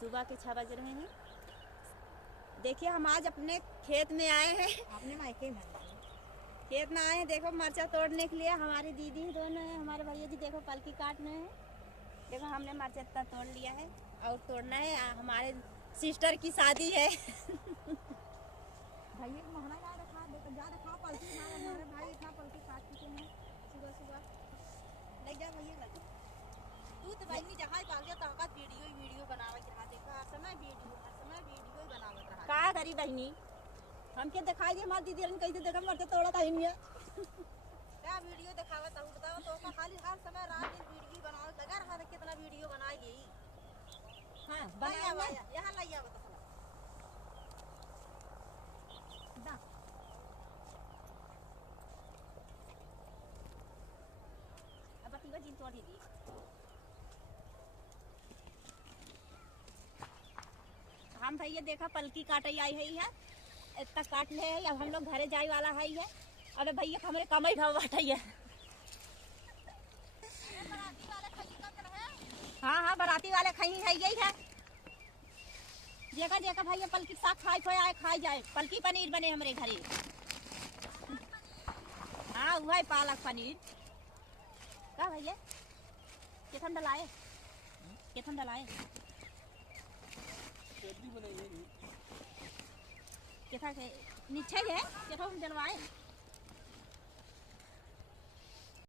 सुबह के 6 बज रहे हैं। देखिए हम आज अपने खेत में आए हैं। आपने मायके में खेत में आए हैं, देखो मरचा तोड़ने के लिए। हमारी दीदी दोनों हैं, हमारे भैया जी देखो पलकी काटने हैं। देखो हमने मरचा इतना तोड़ लिया है और तोड़ना है। हमारे सिस्टर की शादी है। भैया को महंगा जा रखा देखो जा रखा पलकी हमारे भाई इतना पलकी काट चुके हैं सुबह सुबह। ले जा भैया ले जा। तू तो भाई नहीं जहाँ भाग जा तहाँ वीडियो बनावत रहा। देखो हर समय वीडियो ही बनावत रहा। का करी बहनी हमके दिखाई दे हमारी दीदी कैसे देखा मरचा तोड़ा था इनमें। क्या वीडियो दिखावत हूँ बताओ तो का खाली हर समय रात दिन वीडियो बनावत लगा रहा। कितना वीडियो बनाई गई। हां बनाया यहां ले आवा तो दा अब तीवा जी तोड़ दी। हम भैया देखा पलकी काटे आई है इतना काट ले है। अब हम लोग घरे जाए वाला है। अबे भैया हमारे कमाई ढाव बाटैया। हाँ बाराती वाले खाई है यही है। जेका भैया पलकी साग खाई जाए। पलकी पनीर बने हमारे घरे। हाँ वही पालक पनीर का भैया केथन डलाए केथा के नीचे है केथा हम जलवाए।